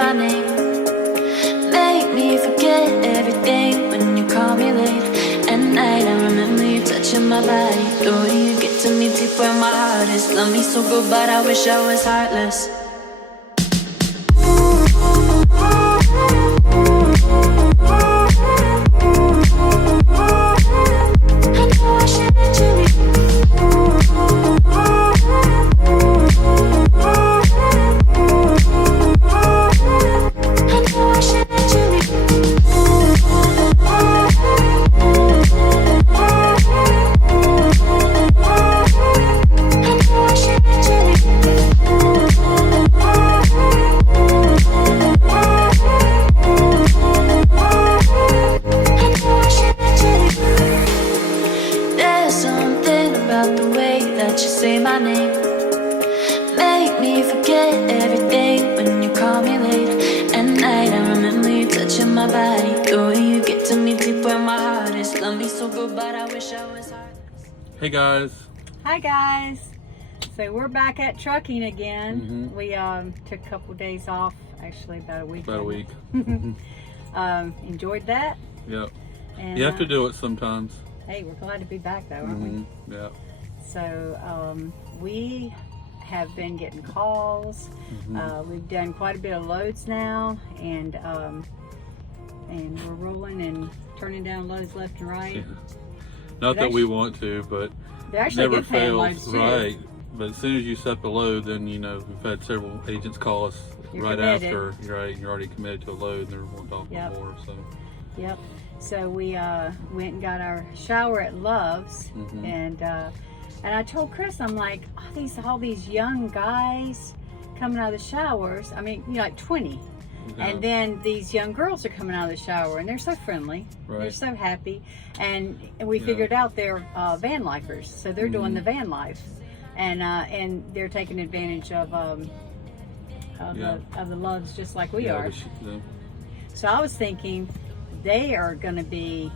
my name. Make me forget everything when you call me late at night. I remember you touching my body, the way you get to me deep where my heart is. Love me so good, but I wish I was heartless. Say my name, make me forget everything when you call me late at night. I remember you touching my body, the way you get to me deep where my heart is. Love me so good, but I wish I was heartless. Hey guys. Hi guys. So we're back at trucking again. We took a couple days off, actually about a week. Enjoyed that. Yep. And, you have to do it sometimes. Hey, we're glad to be back though, aren't we? Yeah. So we have been getting calls. We've done quite a bit of loads now, and we're rolling and turning down loads left and right. Yeah. Not that we want to, but they're actually never good paying fails, loads too. right? But as soon as you set the load, then we've had several agents call us after. You're already committed to a load, and they won't talk more. So. Yep. So we went and got our shower at Love's, and I told Chris, I'm like, all these young guys coming out of the showers. I mean, like 20. Yeah. And then these young girls are coming out of the shower, and they're so friendly. Right. They're so happy. And we figured out they're van lifers. So they're doing the van life. And they're taking advantage of the Loves just like we are. So I was thinking they are going to be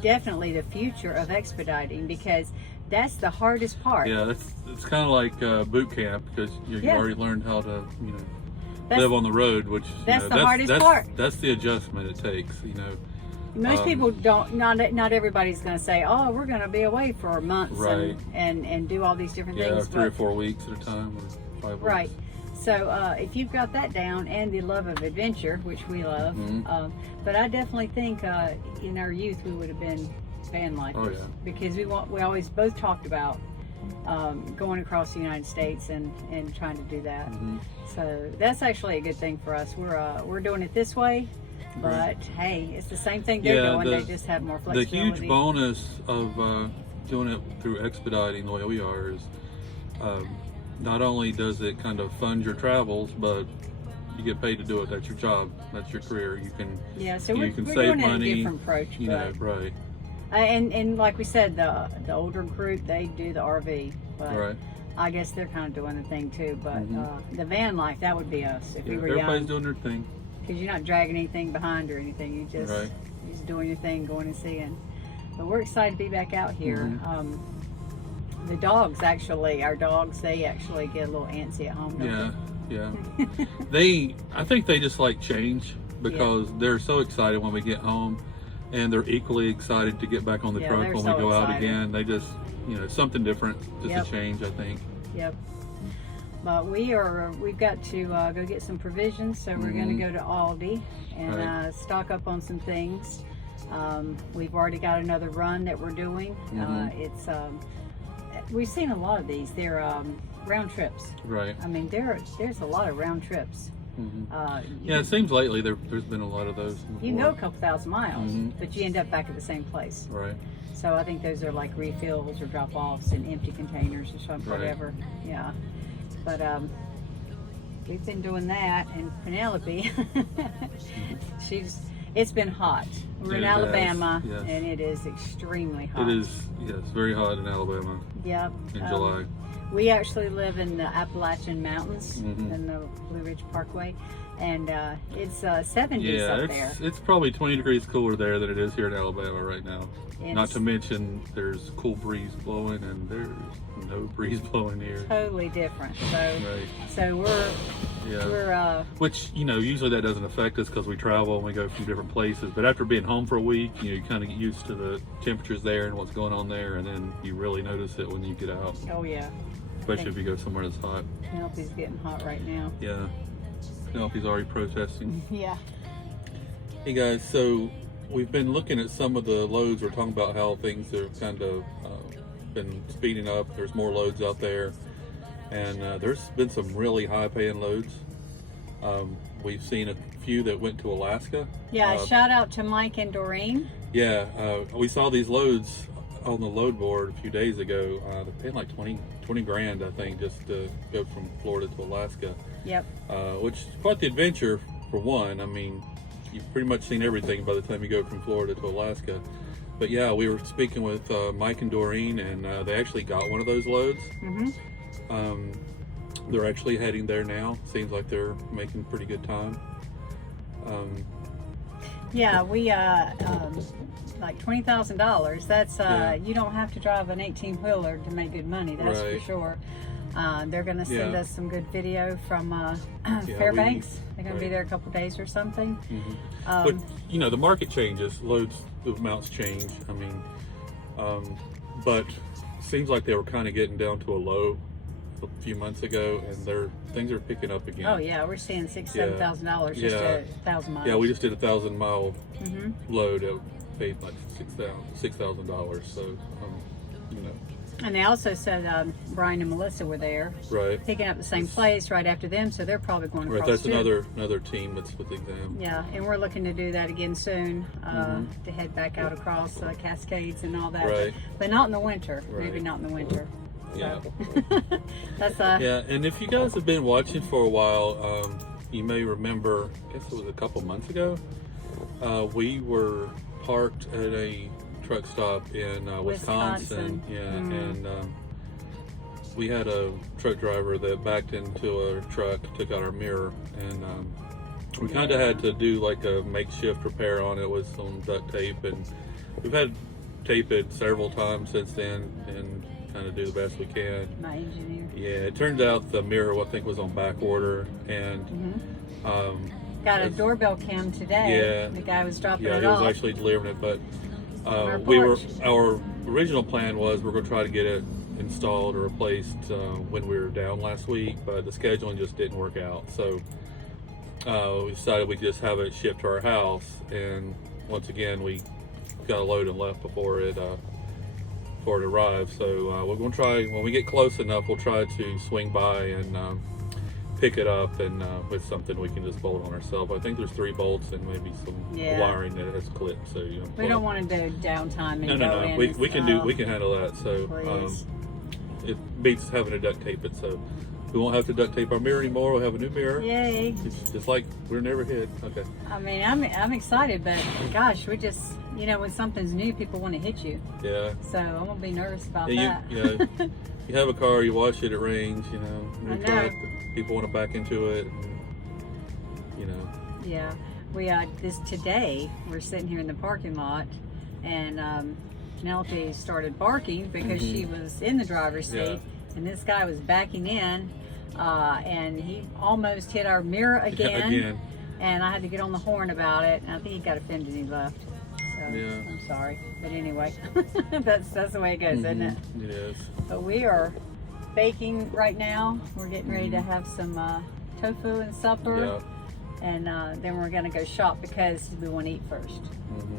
definitely the future of expediting, because that's the hardest part. Yeah, it's kind of like boot camp, because you already learned how to live on the road, which that's the hardest part. That's the adjustment it takes. Most people don't. Not everybody's going to say, "Oh, we're going to be away for months and do all these different things." 3 or 4 weeks at a time, or 5 weeks. Right. So if you've got that down, and the love of adventure, which we love, but I definitely think in our youth we would have been van lifers, because we always both talked about going across the United States and trying to do that. So that's actually a good thing for us. We're doing it this way, but hey, it's the same thing they're doing. They just have more flexibility. The huge bonus of doing it through expediting the way we are is not only does it kind of fund your travels, but you get paid to do it. That's your job. That's your career. You can we're save doing money. A different approach, right. And like we said, the older group, they do the RV, but I guess they're kind of doing the thing too. But the van life, that would be us if we were young. Everybody's doing their thing. Because you're not dragging anything behind or anything. You're just doing your thing, going and seeing. But we're excited to be back out here. The dogs, our dogs, they actually get a little antsy at home. I think they just like change, because they're so excited when we get home, and they're equally excited to get back on the truck when we go out again. They just, something different, just a change, I think. Yep. But we've got to go get some provisions, so we're going to go to Aldi and stock up on some things. We've already got another run that we're doing. We've seen a lot of these. They're round trips. Right. I mean, there's a lot of round trips. It seems lately there's been a lot of those. You go a couple thousand miles, but you end up back at the same place. Right. So I think those are like refills or drop-offs in empty containers or something, whatever. Yeah. But we've been doing that, and Penelope, it's been hot. We're in Alabama, and it is extremely hot. It is, very hot in Alabama. Yep. In July. We actually live in the Appalachian Mountains in the Blue Ridge Parkway, and it's 70s up there. It's probably 20 degrees cooler there than it is here in Alabama right now. Not to mention there's cool breeze blowing, and there's no breeze blowing here. Totally different. So, Yeah. We're Which, usually that doesn't affect us because we travel and we go from different places. But after being home for a week, you kind of get used to the temperatures there and what's going on there. And then you really notice it when you get out. oh yeah. Especially if you go somewhere that's hot. Penelope's getting hot right now. Yeah. Penelope's already protesting. Yeah. Hey guys, so we've been looking at some of the loads. We're talking about how things have kind of been speeding up. There's more loads out there. And there's been some really high paying loads. We've seen a few that went to Alaska. Yeah, shout out to Mike and Doreen. Yeah, we saw these loads on the load board a few days ago. They're paying like 20 grand, I think, just to go from Florida to Alaska. Yep. Which is quite the adventure for one. I mean, you've pretty much seen everything by the time you go from Florida to Alaska. But yeah, we were speaking with Mike and Doreen, and they actually got one of those loads. Mm-hmm. They're actually heading there now. Seems like they're making pretty good time. Yeah, we like $20,000. That's you don't have to drive an 18-wheeler to make good money. That's Right. for sure. They're going to send Yeah. us some good video from Fairbanks. They're going to be right. there a couple days or something. But the market changes, loads, the amounts change. I mean, but seems like they were kind of getting down to a low a few months ago, and things are picking up again. Oh yeah, we're seeing $6,000-$7,000 just Yeah. 1,000 miles. Yeah, we just did a 1,000-mile Mhm. load. It paid like $6,000. So, And they also said Brian and Melissa were there, right. picking up the same place right after them, so they're probably going across Right, that's too. another team that's with the exam. Yeah, and we're looking to do that again soon, to head back out across Cascades and all that. Right. But not in the winter. Right. Maybe not in the winter. Yeah. That's Yeah, and if you guys have been watching for a while, you may remember, I guess it was a couple months ago, we were parked at a truck stop in Wisconsin. Yeah, and we had a truck driver that backed into a truck, took out our mirror, and we kind of had to do like a makeshift repair on it with some duct tape, and we've had tape it several times since then and kind of do the best we can. my engineer. Yeah, it turned out the mirror I think was on back order, and Got a doorbell cam today. Yeah. The guy was dropping yeah, it he was off. actually delivering it, but our our original plan was we're going to try to get it installed or replaced when we were down last week, but the scheduling just didn't work out. So we decided we'd just have it shipped to our house, and once again we got a load and left before it arrived. So we're going to try, when we get close enough, we'll try to swing by and pick it up, and with something we can just bolt on ourselves. I think there's 3 bolts and maybe some wiring that has clipped. So we don't want to do downtime and no. go in. We can handle that. So Please. it beats having to duct tape it. So we won't have to duct tape our mirror anymore. We'll have a new mirror. Yay. It's just like we're never hit. Okay. I mean, I'm excited, but gosh, we just, when something's new, people want to hit you. Yeah. So I'm gonna be nervous about Yeah, that. you have a car, you wash it, it rains. I New know. truck, people want to back into it. And, Yeah, we today we're sitting here in the parking lot, and Penelope started barking because she was in the driver's seat, Yeah. and this guy was backing in, and he almost hit our mirror again. Again. And I had to get on the horn about it, and I think he got offended and he left. So Yeah. I'm sorry, but anyway, that's the way it goes, isn't it? It is. But we are baking right now. We're getting ready to have some tofu and supper. Yeah. And then we're gonna go shop because we want to eat first.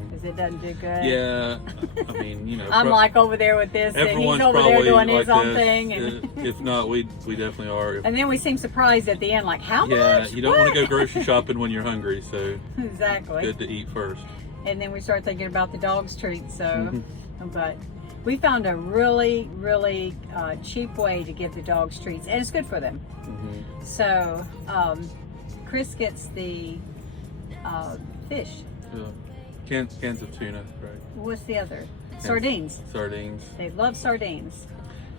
Because it doesn't do good. Yeah. I mean, I'm like over there with this, and he's everyone's over there probably doing like his own this. thing. And, If not, we definitely are. and then we seem surprised at the end, like, how Yeah, much? you don't want to go What? grocery shopping when you're hungry, so Exactly. good to eat first. And then we start thinking about the dog's treats. So, Mm-hmm. but we found a really, really cheap way to give the dogs treats, and it's good for them. Mm-hmm. So, Chris gets the fish. Cans of tuna, right? What's the other? Sardines. Sardines. They love sardines.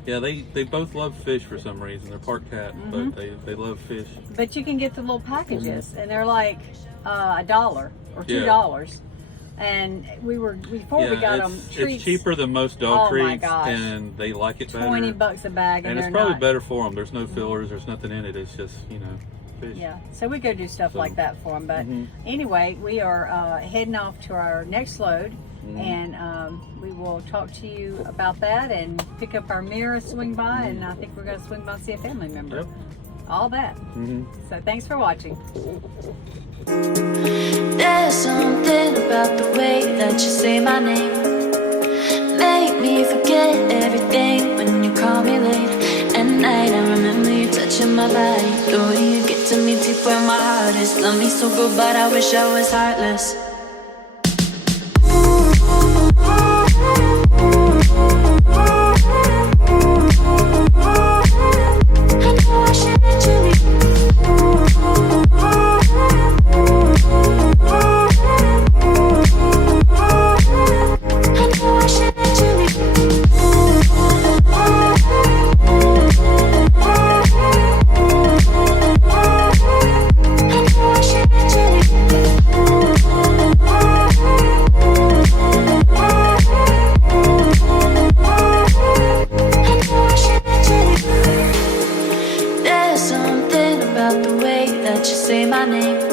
Yeah, they both love fish for some reason. They're part cat, but they love fish. But you can get the little packages, and they're like $1 or Yeah. $2. And before we got them treats. It's cheaper than most dog Oh my treats, gosh. and they like it better. $20 a bag, and And it's they're probably not. better for them. There's no fillers. There's nothing in it. It's just fish. Yeah, so we go do stuff So, like that for them. But anyway, we are heading off to our next load, and we will talk to you about that and pick up our mirror, swing by, and I think we're going to swing by and see a family member. Yep. All that. So thanks for watching. There's something about the way that you say my name. Make me forget everything when you call me late at night. I remember you touching my body, the way you get to me deep where my heart is. Love me so good, but I wish I was heartless. I know I should let you leave. I know I should let you leave. I know I should let you leave. There's something about the way that you say my name.